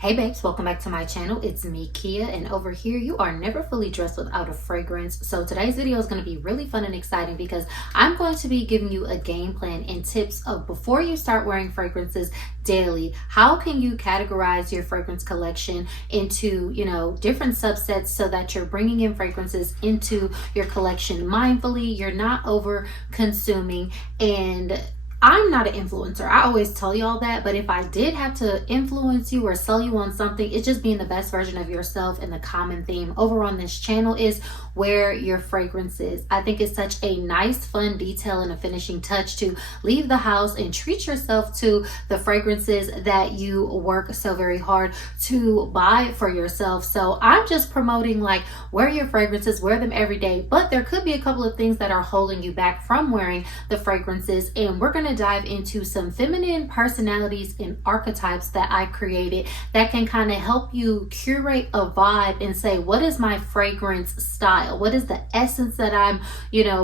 Hey babes, welcome back to my channel. It's me, Kia, and over here you are never fully dressed without a fragrance. So today's video is going to be really fun and exciting because I'm going to be giving you a game plan and tips of before you start wearing fragrances daily. How can you categorize your fragrance collection into, different subsets so that you're bringing in fragrances into your collection mindfully, you're not over consuming. And I'm not an influencer. I always tell y'all that, but if I did have to influence you or sell you on something, it's just being the best version of yourself. And the common theme over on this channel is wear your fragrances. I think it's such a nice, fun detail and a finishing touch to leave the house and treat yourself to the fragrances that you work so very hard to buy for yourself. So I'm just promoting wear your fragrances, wear them every day, but there could be a couple of things that are holding you back from wearing the fragrances. And we're going to dive into some feminine personalities and archetypes that I created that can kind of help you curate a vibe and say, what is my fragrance style? What is the essence that I'm,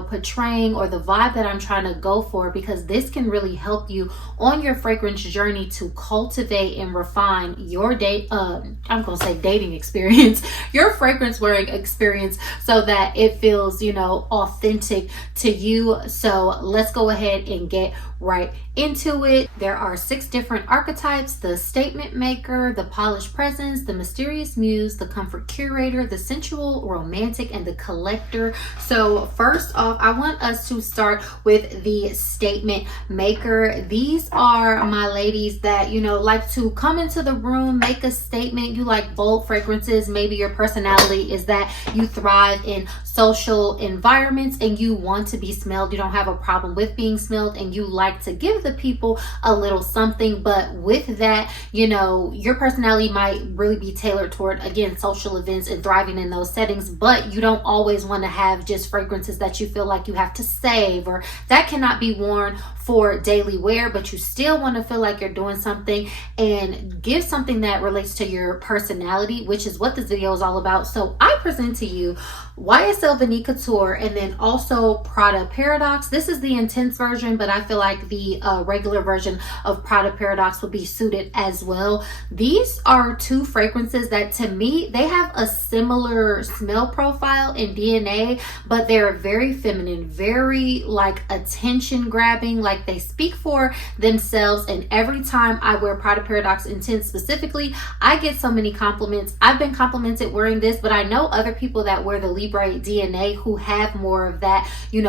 portraying, or the vibe that I'm trying to go for? Because this can really help you on your fragrance journey to cultivate and refine your dating experience, your fragrance wearing experience, so that it feels, authentic to you. So let's go ahead and get right into it. There are 6 different archetypes: the statement maker, the polished presence, the mysterious muse, the comfort curator, the sensual romantic, and the collector. So first off, I want us to start with the statement maker. These are my ladies that, like to come into the room, make a statement. You like bold fragrances. Maybe your personality is that you thrive in social environments and you want to be smelled. You don't have a problem with being smelled, and you like to give the people a little something. But with that, your personality might really be tailored toward, again, social events and thriving in those settings. But you don't always want to have just fragrances that you feel like you have to save, or that cannot be worn for daily wear, but you still want to feel like you're doing something and give something that relates to your personality, which is what this video is all about. So I present to you YSL Vanille Couture and then also Prada Paradox. This is the intense version, but I feel like the regular version of Prada Paradox would be suited as well. These are 2 fragrances that, to me, they have a similar smell profile and DNA, but they're very feminine, very attention grabbing. They speak for themselves. And every time I wear Prada Paradox Intense specifically, I get so many compliments. I've been complimented wearing this, but I know other people that wear the Libre DNA who have more of that,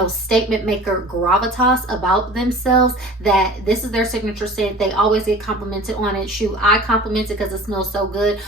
statement maker gravitas about themselves, that this is their signature scent. They always get complimented on it. Shoot, I compliment it because it smells so good,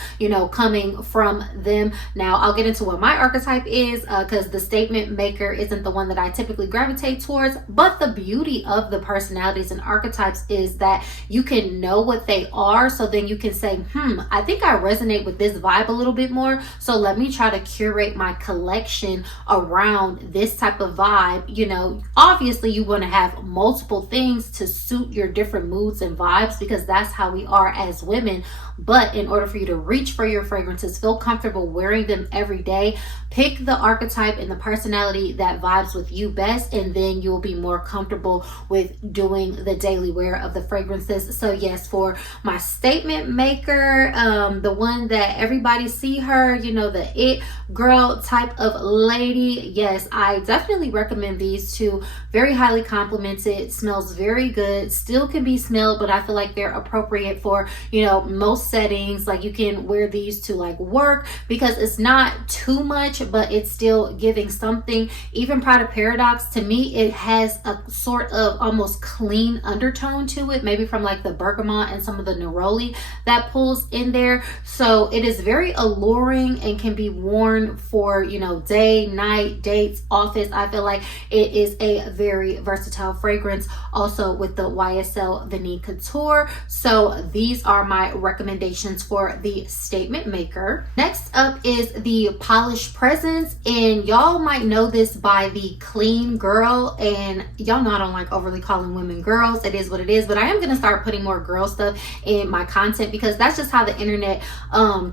coming from them. Now I'll get into what my archetype is, because the statement maker isn't the one that I typically gravitate towards. But the beauty of the personalities and archetypes is that you can know what they are, so then you can say, I think I resonate with this vibe a little bit more, so let me try to curate my collection around this type of vibe. Obviously you want to have multiple things to suit your different moods and vibes, because that's how we are as women. But in order for you to reach for your fragrances, feel comfortable wearing them every day, pick the archetype and the personality that vibes with you best, and then you'll be more comfortable with doing the daily wear of the fragrances. So yes, for my statement maker, the one that everybody see her, the it girl type of lady, yes, I definitely recommend these 2. Very highly complimented, smells very good, still can be smelled, but I feel like they're appropriate for, most settings. You can wear these to work because it's not too much, but it's still giving something. Even Prada Paradox, to me, it has a sort of almost clean undertone to it, maybe from the bergamot and some of the neroli that pulls in there. So it is very alluring and can be worn for, day, night, dates, office. I feel like it is a very versatile fragrance, also with the YSL Vanille Couture. So these are my recommendations for the statement maker. Next up is the polished presence, and y'all might know this by the clean girl. And y'all know I don't like overly calling women girls. It is what it is, but I am going to start putting more girl stuff in my content because that's just how the internet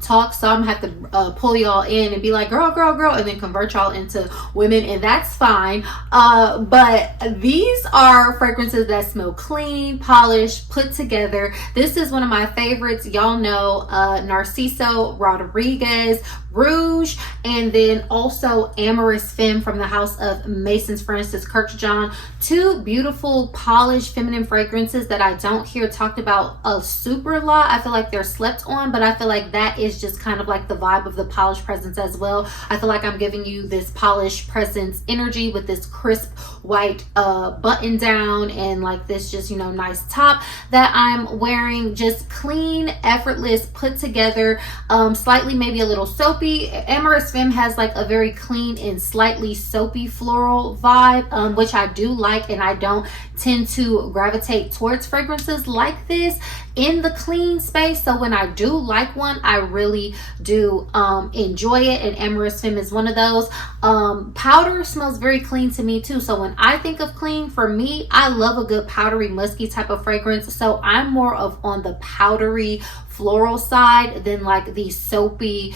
talks. So I'm gonna have to pull y'all in and be like, girl, and then convert y'all into women, and that's fine. But these are fragrances that smell clean, polished, put together. This is one of my favorites. Y'all y'all know Narciso Rodriguez Rouge, and then also Amorous Femme from the house of Masons Francis Kirkjohn. Two beautiful polished feminine fragrances that I don't hear talked about a super lot. I feel like they're slept on, but I feel like that is just kind of like the vibe of the polished presence as well. I feel like I'm giving you this polished presence energy with this crisp white button down and like this just, you know, nice top that I'm wearing. Just clean, effortless, put together, slightly maybe a little soapy. Amorous Femme has like a very clean and slightly soapy floral vibe, which I do like, and I don't tend to gravitate towards fragrances like this in the clean space. So when I do like one, I really do enjoy it, and Amorous Femme is one of those. Powder smells very clean to me too. So when I think of clean, for me, I love a good powdery musky type of fragrance. So I'm more of on the powdery floral side than like the soapy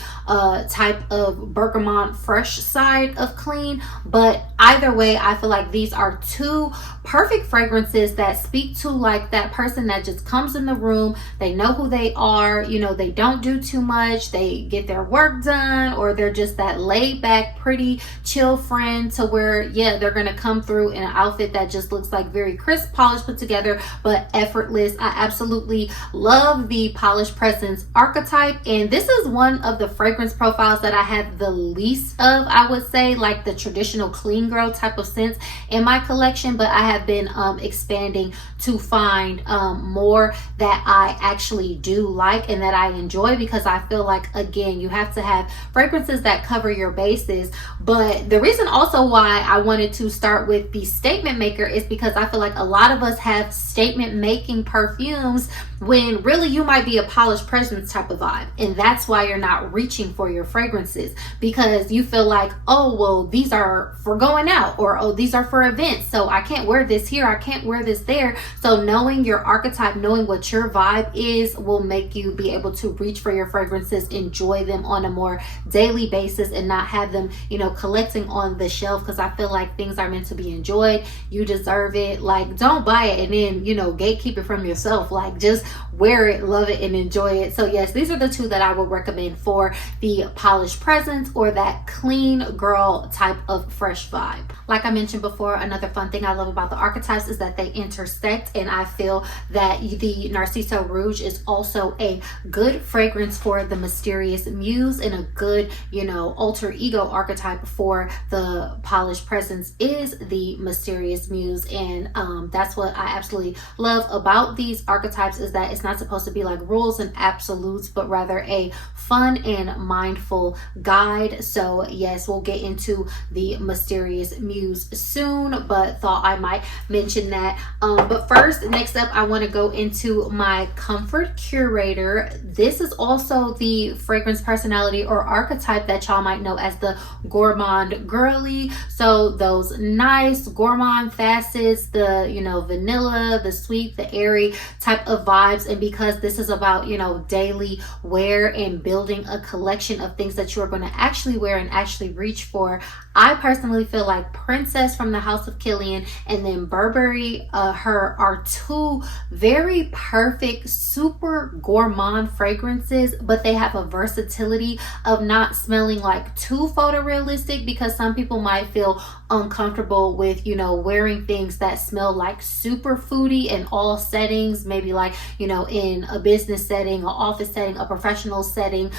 type of bergamot fresh side of clean. But either way, I feel like these are two perfect fragrances that speak to like that person that just comes in the room, they know who they are, you know, they don't do too much, they get their work done, or they're just that laid back, pretty chill friend to where, yeah, they're gonna come through in an outfit that just looks like very crisp, polished, put together, but effortless. I absolutely love the polished presence archetype, and this is one of the fragrance profiles that I have the least of, I would say, like the traditional clean girl type of scents in my collection, but I have been expanding to find more that I actually do like and that I enjoy, because I feel like, again, you have to have fragrances that cover your bases. But the reason also why I wanted to start with the statement maker is because I feel like a lot of us have statement making perfumes when really you might be a polished presence type of vibe, and that's why you're not reaching for your fragrances, because you feel like, oh well, these are for going out, or oh, these are for events, so I can't wear this here, I can't wear this there. So knowing your archetype, knowing what your vibe is, will make you be able to reach for your fragrances, enjoy them on a more daily basis, and not have them, you know, collecting on the shelf, because I feel like things are meant to be enjoyed. You deserve it. Like, don't buy it and then, you know, gatekeep it from yourself. Like, just wear it, love it, and enjoy it. So yes, these are the two that I would recommend for the polished presence or that clean girl type of fresh vibe. Like I mentioned before, another fun thing I love about the archetypes is that they intersect, and I feel that the Narciso Rouge is also a good fragrance for the mysterious muse, and a good, you know, alter ego archetype for the polished presence is the mysterious muse. And that's what I absolutely love about these archetypes, is that it's not supposed to be like rules and absolutes, but rather a fun and mindful guide. So yes, we'll get into the mysterious muse soon, but thought I might mention that. But first, next up, I want to go into my comfort curator. This is also the fragrance personality or archetype that y'all might know as the gourmand girly. So those nice gourmand facets, the, you know, vanilla, the sweet, the airy type of vibes. And because this is about, you know, daily wear and building a collection of things that you are going to actually wear and actually reach for, I personally feel like Princess from the House of Killian and then Burberry Her are two very perfect, super gourmand fragrances, but they have a versatility of not smelling like too photorealistic, because some people might feel uncomfortable with, you know, wearing things that smell like super foodie in all settings, maybe like, you know, in a business setting, an office setting, a professional setting.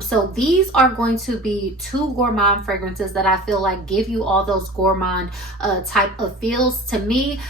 So these are going to be two gourmand fragrances that I feel like give you all those gourmand type of feels. To me,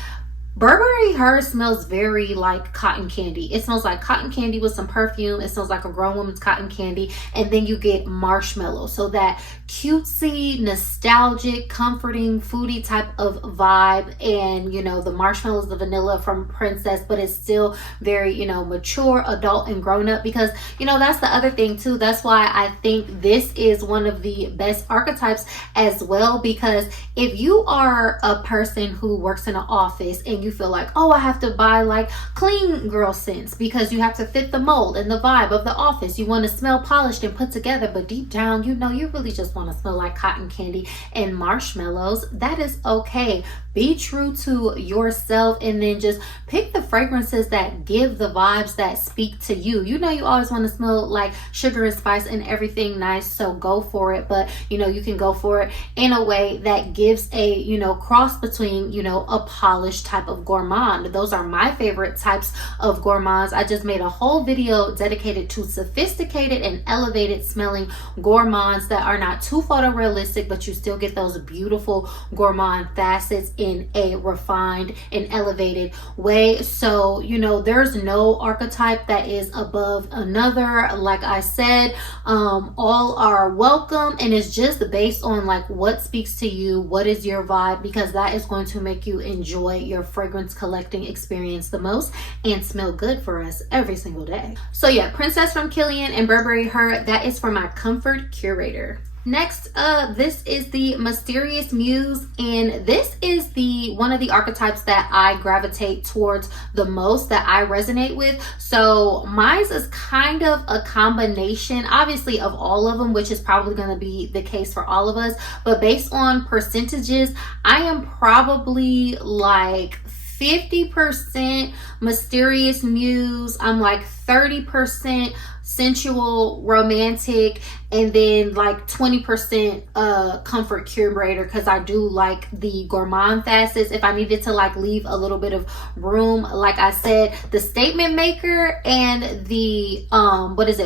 Burberry Her smells very like cotton candy. It smells like cotton candy with some perfume. It smells like a grown woman's cotton candy. And then you get marshmallow. So that cutesy, nostalgic, comforting, foodie type of vibe. And, you know, the marshmallow is the vanilla from Princess, but it's still very, you know, mature, adult, and grown up. Because, you know, that's the other thing too. That's why I think this is one of the best archetypes as well. Because if you are a person who works in an office and you feel like, oh, I have to buy like clean girl scents because you have to fit the mold and the vibe of the office. You want to smell polished and put together, but deep down, you know, you really just want to smell like cotton candy and marshmallows. That is okay. Be true to yourself, and then just pick the fragrances that give the vibes that speak to you. You know, you always want to smell like sugar and spice and everything nice, so go for it. But you know, you can go for it in a way that gives a, you know, cross between, you know, a polished type of gourmand. Those are my favorite types of gourmands. I just made a whole video dedicated to sophisticated and elevated smelling gourmands that are not too photorealistic, but you still get those beautiful gourmand facets in a refined and elevated way. So, you know, there's no archetype that is above another. Like I said, all are welcome, and it's just based on like what speaks to you, what is your vibe, because that is going to make you enjoy your fragrance collecting experience the most and smell good for us every single day. So yeah, Princess from Kilian and Burberry Her, that is for my comfort curator. Next up, this is the Mysterious Muse, and this is the one of the archetypes that I gravitate towards the most, that I resonate with. So mine is kind of a combination, obviously, of all of them, which is probably going to be the case for all of us, but based on percentages, I am probably like 50% Mysterious Muse, I'm like 30% sensual romantic, and then like 20% comfort curator, because I do like the gourmand facets. If I needed to like leave a little bit of room, like I said, the statement maker and the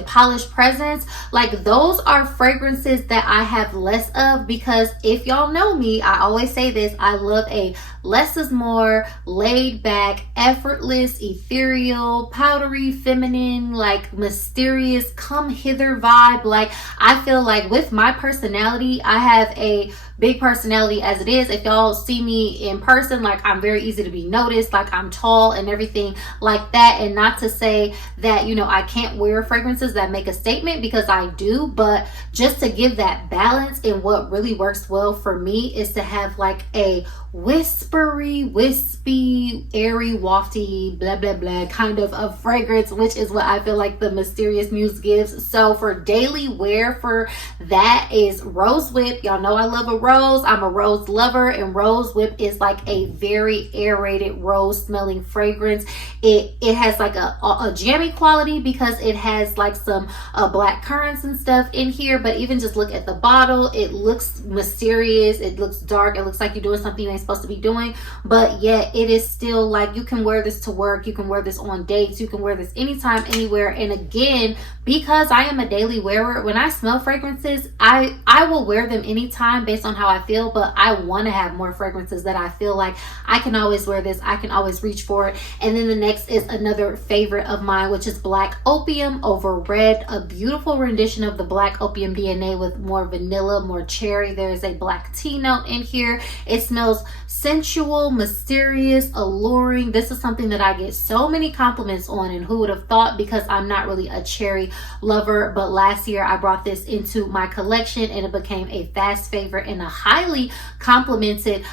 polished presence, like those are fragrances that I have less of, because if y'all know me, I always say this, I love a less is more, laid back, effortless, ethereal, powdery, feminine, like mysterious, come hither vibe. Like I feel like with my personality, I have a big personality as it is. If y'all see me in person, like I'm very easy to be noticed, like I'm tall and everything like that. And not to say that, you know, I can't wear fragrances that make a statement, because I do, but just to give that balance, and what really works well for me is to have like a whispery, wispy, airy, wafty, blah blah blah kind of a fragrance, which is what I feel like the Mysterious Muse gives. So for daily wear, for that is Rose Whip. Y'all know I love a rose. I'm a rose lover, and Rose Whip is like a very aerated rose smelling fragrance. It has like a jammy quality because it has like some black currants and stuff in here, but even just look at the bottle, it looks mysterious, it looks dark, it looks like you're doing something you ain't supposed to be doing, but yet it is still like you can wear this to work, you can wear this on dates, you can wear this anytime, anywhere. And again, because I am a daily wearer, when I smell fragrances, I will wear them anytime based on how I feel, but I want to have more fragrances that I feel like I can always wear this, I can always reach for it. And then the next is another favorite of mine, which is Black Opium over Red, a beautiful rendition of the Black Opium DNA with more vanilla, more cherry. There is a black tea note in here. It smells sensual, mysterious, alluring. This is something that I get so many compliments on, and who would have thought, because I'm not really a cherry lover, but last year I brought this into my collection and it became a fast favorite and a highly complimented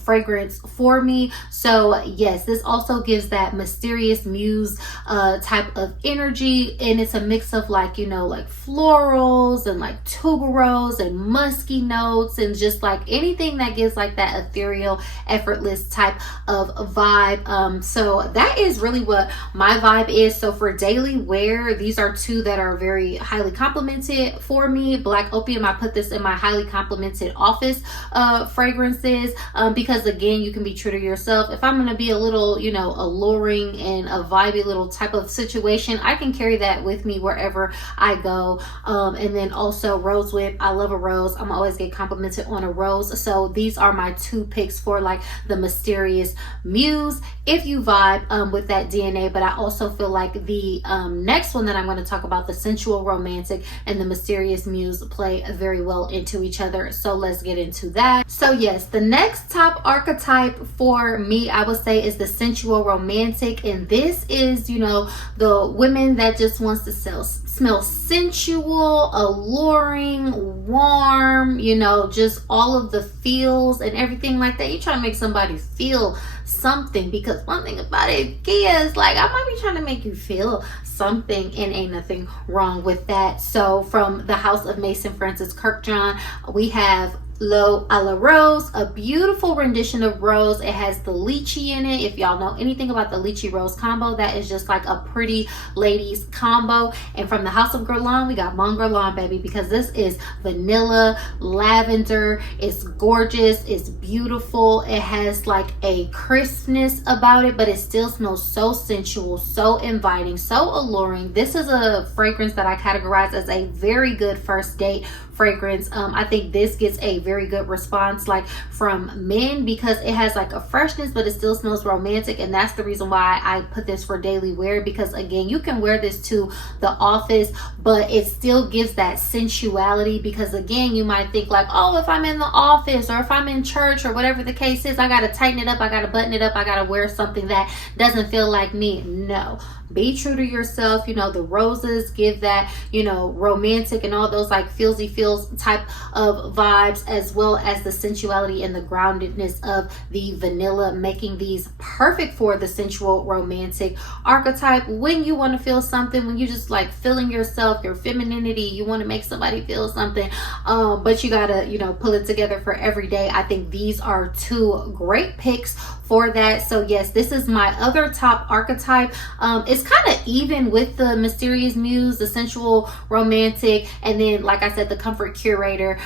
fragrance for me. So yes, this also gives that Mysterious Muse type of energy, and it's a mix of like, you know, like florals and like tuberose and musky notes, and just like anything that gives like that ethereal, effortless type of vibe. So that is really what my vibe is. So for daily wear, these are two that are very highly complimented for me. Black Opium, I put this in my highly complimented office fragrances, because again, you can be true to yourself. If I'm going to be a little, you know, alluring and a vibey little type of situation, I can carry that with me wherever I go. And then also Rose Whip, I love a rose. I'm always get complimented on a rose. So these are my two picks for like the Mysterious Muse, if you vibe with that DNA. But I also feel like the next one that I'm going to talk about, the Sensual Romantic and the Mysterious Muse, play very well into each other. So let's get into that. So yes, the next top archetype for me, I would say, is the Sensual Romantic, and this is, you know, the women that just wants to smell sensual, alluring, warm, you know, just all of the feels and everything like that. You try to make somebody feel something, because one thing about it, Kiya, is like, I might be trying to make you feel something, and ain't nothing wrong with that. So from the House of Mason Francis Kirkjohn, we have L'eau à la Rose, a beautiful rendition of rose. It has the lychee in it. If y'all know anything about the lychee rose combo, that is just like a pretty ladies combo. And from the House of Guerlain, we got Mon Guerlain, baby, because this is vanilla, lavender. It's gorgeous. It's beautiful. It has like a crispness about it, but it still smells so sensual, so inviting, so alluring. This is a fragrance that I categorize as a very good first date fragrance. I think this gets a very good response like from men, because it has like a freshness, but it still smells romantic. And that's the reason why I put this for daily wear, because again, you can wear this to the office, but it still gives that sensuality. Because again, you might think like, oh, if I'm in the office or if I'm in church or whatever the case is, I got to tighten it up, I got to button it up, I got to wear something that doesn't feel like me. No, be true to yourself. You know, the roses give that, you know, romantic and all those like feelsy feels type of vibes, as well as the sensuality and the groundedness of the vanilla, making these perfect for the sensual romantic archetype. When you want to feel something, when you just like feeling yourself, your femininity, you want to make somebody feel something, but you gotta, you know, pull it together for every day. I think these are two great picks for that. So yes, this is my other top archetype. It's kind of even with the mysterious muse, the sensual romantic, and then like I said, the comfort curator.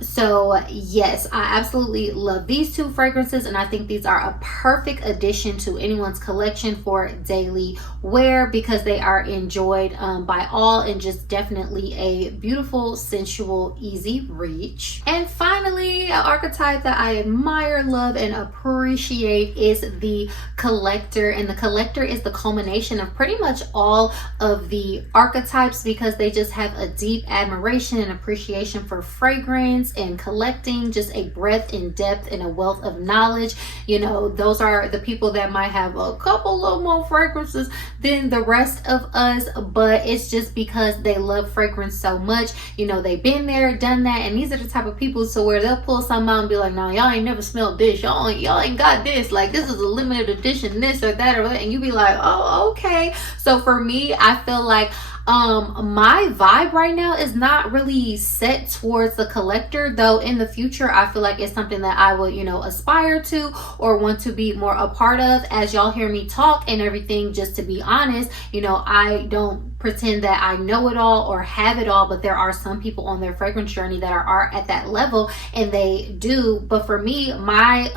So yes, I absolutely love these two fragrances, and I think these are a perfect addition to anyone's collection for daily wear, because they are enjoyed by all, and just definitely a beautiful, sensual, easy reach. And finally, an archetype that I admire, love, and appreciate is the collector. And the collector is the culmination of pretty much all of the archetypes, because they just have a deep admiration and appreciation for fragrance and collecting, just a breadth and depth and a wealth of knowledge. You know, those are the people that might have a couple little more fragrances than the rest of us, but it's just because they love fragrance so much. You know, they've been there, done that, and these are the type of people so where they'll pull something out and be like, no, y'all ain't never smelled this, y'all ain't got this, like this is a limited edition, this or that or that, and you be like, oh, okay. So for me, I feel like my vibe right now is not really set towards the collector, though in the future I feel like it's something that I would, you know, aspire to or want to be more a part of. As y'all hear me talk and everything, just to be honest, you know, I don't pretend that I know it all or have it all, but there are some people on their fragrance journey that are at that level, and they do. But for me, my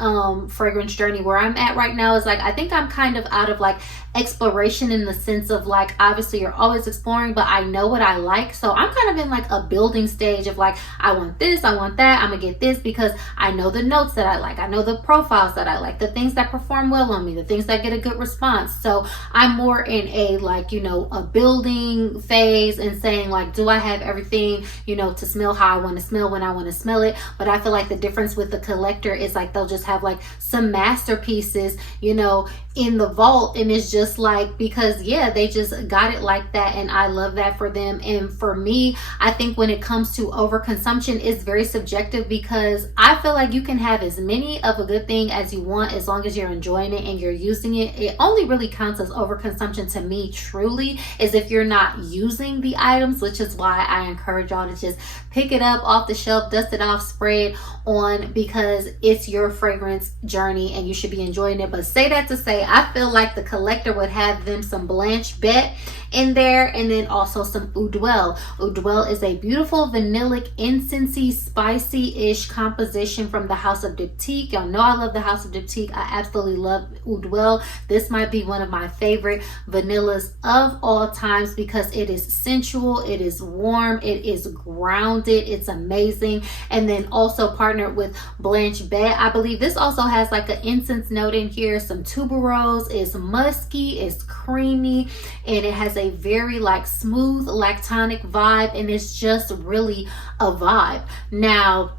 fragrance journey where I'm at right now is like, I think I'm kind of out of like exploration, in the sense of like, obviously you're always exploring, but I know what I like. So I'm kind of in like a building stage of like, I want this, I want that, I'm gonna get this, because I know the notes that I like, I know the profiles that I like, the things that perform well on me, the things that get a good response. So I'm more in a like, you know, a building phase and saying like, do I have everything, you know, to smell how I want to smell when I want to smell it. But I feel like the difference with the collector is like, they'll just have like some masterpieces, you know, in the vault, and it's just like, because yeah, they just got it like that, and I love that for them. And for me, I think when it comes to overconsumption, it's very subjective, because I feel like you can have as many of a good thing as you want, as long as you're enjoying it and you're using it. It only really counts as overconsumption to me, truly, is if you're not using the items, which is why I encourage y'all to just pick it up off the shelf, dust it off, spray it on, because it's your fragrance journey and you should be enjoying it. But say that to say, I feel like the collector would have them some Blanche Bette in there, and then also some Eau d'Huile. Eau d'Huile is a beautiful vanillic, incensey, spicy-ish composition from the House of Diptyque. Y'all know I love the House of Diptyque. I absolutely love Eau d'Huile. This might be one of my favorite vanillas of all times, because it is sensual, it is warm, it is grounded, it's amazing. And then also partnered with Blanche Bette. I believe this also has like an incense note in here, some tuberose. It's musky, it's creamy, and it has a very like smooth lactonic vibe, and it's just really a vibe. Now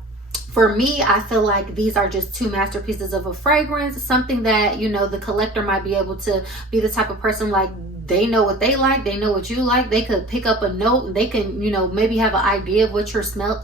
for me, I feel like these are just two masterpieces of a fragrance, something that, you know, the collector might be able to be the type of person like, they know what they like, they know what you like. They could pick up a note, and they can, you know, maybe have an idea of what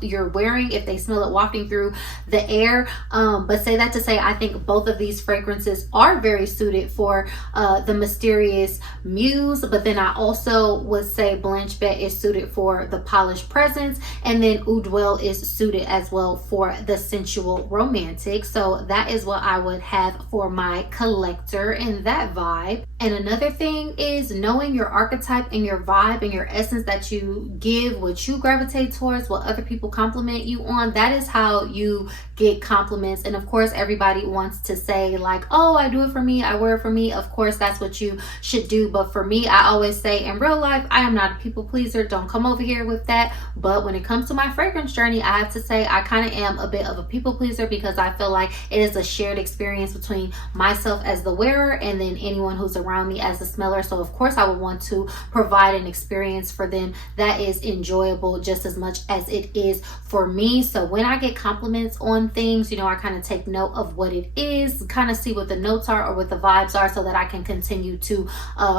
you're wearing if they smell it wafting through the air. But say that to say, I think both of these fragrances are very suited for the mysterious muse, but then I also would say Blanche Bette is suited for the polished presence, and then Eau Dwell is suited as well for the sensual romantic. So that is what I would have for my collector in that vibe. And another thing is knowing your archetype and your vibe and your essence that you give, what you gravitate towards, what other people compliment you on. That is how you get compliments. And of course, everybody wants to say like, oh, I do it for me, I wear it for me. Of course, that's what you should do. But for me, I always say in real life, I am not a people pleaser. Don't come over here with that. But when it comes to my fragrance journey, I have to say I kind of am a bit of a people pleaser, because I feel like it is a shared experience between myself as the wearer and then anyone who's around me as the smeller. So of course I would want to provide an experience for them that is enjoyable just as much as it is for me. So when I get compliments on things, you know, I kind of take note of what it is, kind of see what the notes are or what the vibes are, so that I can continue to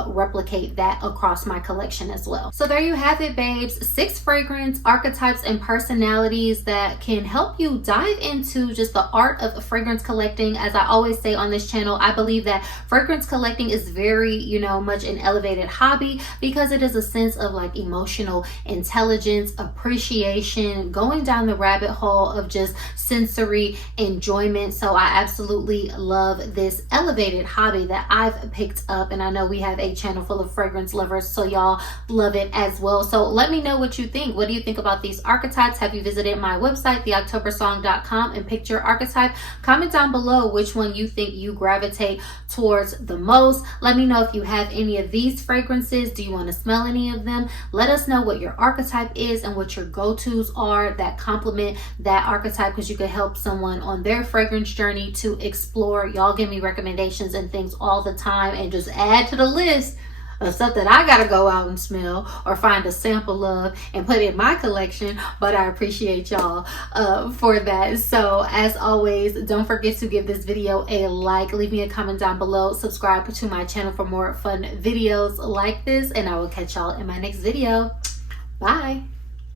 replicate that across my collection as well. So there you have it, babes. 6 fragrance archetypes and personalities that can help you dive into just the art of fragrance collecting. As I always say on this channel, I believe that fragrance collecting is very, you know, much an elevated hobby, because it is a sense of like emotional intelligence, appreciation, going down the rabbit hole of just sensory enjoyment. So I absolutely love this elevated hobby that I've picked up, and I know we have a channel full of fragrance lovers, so y'all love it as well. So let me know what you think. What do you think about these archetypes? Have you visited my website, theoctobersong.com, and picked your archetype? Comment down below which one you think you gravitate towards the most. Let me know if you have any of these fragrances. Do you want to smell any of them? Let us know what your archetype is and what your go-tos are that complement that archetype, because you could help someone on their fragrance journey to explore. Y'all give me recommendations and things all the time, and just add to the list of stuff that I gotta go out and smell or find a sample of and put in my collection. But I appreciate y'all for that. So as always, don't forget to give this video a like, leave me a comment down below, subscribe to my channel for more fun videos like this, and I will catch y'all in my next video. Bye.